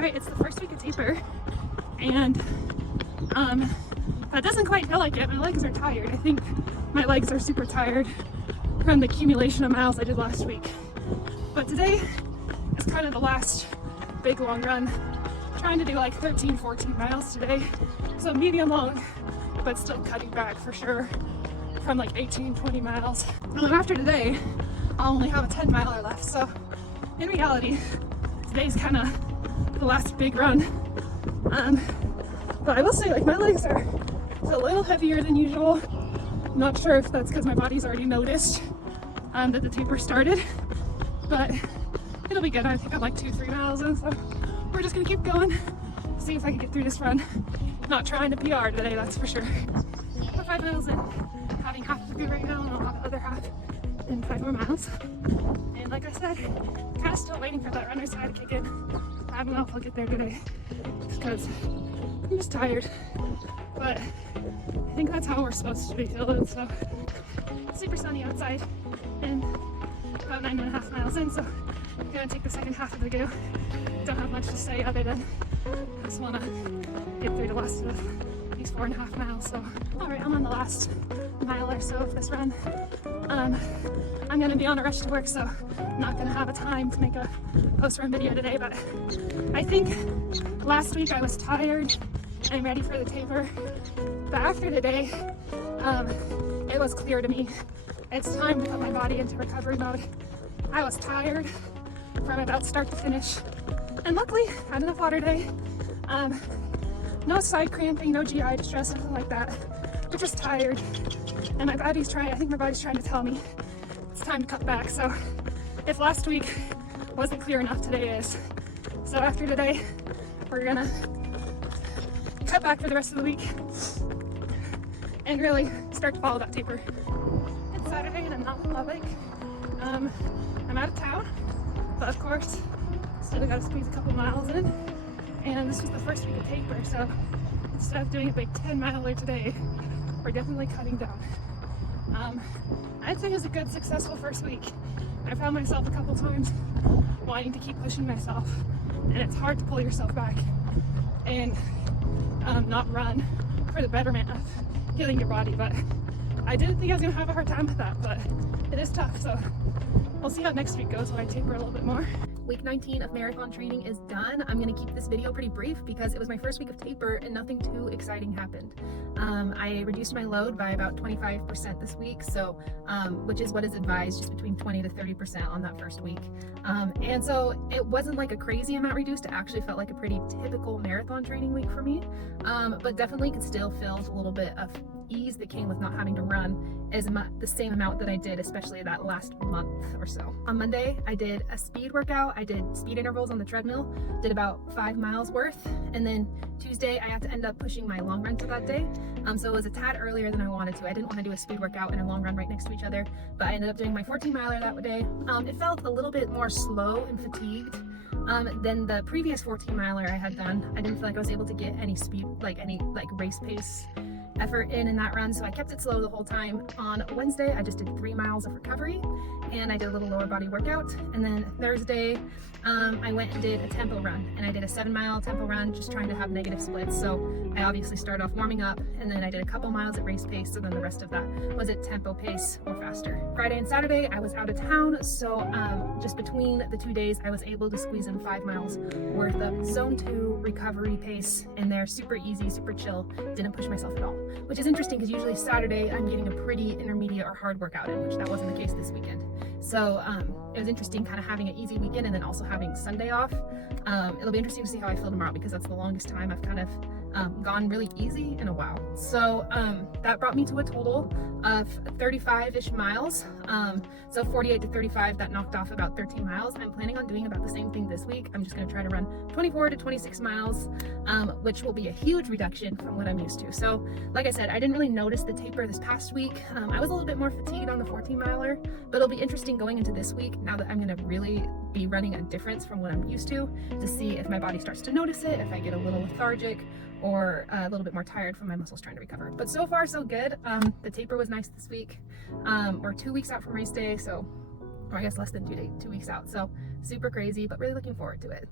Alright, it's the first week of taper, and that doesn't quite feel like it. My legs are tired. I think my legs are super tired from the accumulation of miles I did last week. But today is kind of the last big long run. Trying to do like 13, 14 miles today. So medium long, but still cutting back for sure from like 18, 20 miles. And then after today, I'll only have a 10 miler left. So in reality, today's kind of the last big run. But I will say, like, my legs are a little heavier than usual. I'm not sure if that's because my body's already noticed that the taper started, but it'll be good. I think I'm like 2-3 miles in, so we're just gonna keep going, see if I can get through this run. Not trying to PR today, that's for sure. We're 5 miles in, having half the food right now, and I'll have the other half in 5 more miles. And like I said, kind of still waiting for that runner's high to kick in. I don't know if I'll get there today, because I'm just tired. But I think that's how we're supposed to be feeling. So super sunny outside, and about 9.5 miles in, so I'm gonna take the second half of the go. Don't have much to say other than I just wanna get through the last of these 4.5 miles. So alright, I'm on the last mile or so of this run. I'm gonna be on a rush to work, so I'm not gonna have a time to make a post-run video today, but I think last week I was tired and ready for the taper, but after today, it was clear to me it's time to put my body into recovery mode. I was tired from about start to finish, and luckily I had enough water today. No side cramping, no GI distress, nothing like that, but just tired. And I think my body's trying to tell me it's time to cut back. So if last week wasn't clear enough, today is. So after today, we're gonna cut back for the rest of the week and really start to follow that taper. It's Saturday and I'm not in Lubbock. I'm out of town, but of course, still gotta squeeze a couple miles in. And this was the first week of taper, so instead of doing a big 10 miler today, we're definitely cutting down. I'd say it was a good, successful first week. I found myself a couple times wanting to keep pushing myself, and it's hard to pull yourself back and not run for the betterment of healing your body. But I didn't think I was gonna have a hard time with that, but it is tough. So we'll see how next week goes when I taper a little bit more. Week 19 of marathon training is done. I'm going to keep this video pretty brief because it was my first week of taper and nothing too exciting happened. I reduced my load by about 25% this week, so which is what is advised, just between 20 to 30% on that first week. And so it wasn't like a crazy amount reduced. It actually felt like a pretty typical marathon training week for me, but definitely could still feel a little bit of ease that came with not having to run the same amount that I did, especially that last month or so. On Monday, I did a speed workout. I did speed intervals on the treadmill, did about 5 miles worth, and then Tuesday I had to end up pushing my long run to that day. So it was a tad earlier than I wanted to. I didn't want to do a speed workout and a long run right next to each other, but I ended up doing my 14 miler that day. It felt a little bit more slow and fatigued than the previous 14 miler I had done. I didn't feel like I was able to get any speed, any race pace effort in that run, so I kept it slow the whole time. On Wednesday, I just did 3 miles of recovery, and I did a little lower body workout. And then Thursday, I went and did a tempo run, and I did a 7-mile tempo run, just trying to have negative splits. So I obviously started off warming up, and then I did a couple miles at race pace, so then the rest of that was at tempo pace or faster. Friday and Saturday, I was out of town, so just between the 2 days, I was able to squeeze in 5 miles worth of zone 2 recovery pace, and they're super easy, super chill, didn't push myself at all. Which is interesting because usually Saturday I'm getting a pretty intermediate or hard workout in, which that wasn't the case this weekend. So it was interesting kind of having an easy weekend and then also having Sunday off. It'll be interesting to see how I feel tomorrow because that's the longest time I've kind of gone really easy in a while. So that brought me to a total of 35-ish miles. So 48 to 35, that knocked off about 13 miles. I'm planning on doing about the same thing this week. I'm just going to try to run 24 to 26 miles, which will be a huge reduction from what I'm used to. So like I said, I didn't really notice the taper this past week. I was a little bit more fatigued on the 14 miler, but it'll be interesting going into this week, now that I'm going to really be running a difference from what I'm used to see if my body starts to notice it, if I get a little lethargic or a little bit more tired from my muscles trying to recover. But so far so good. The taper was nice this week. We're 2 weeks out from race day, so, or I guess less than 2 weeks out, so super crazy, but really looking forward to it.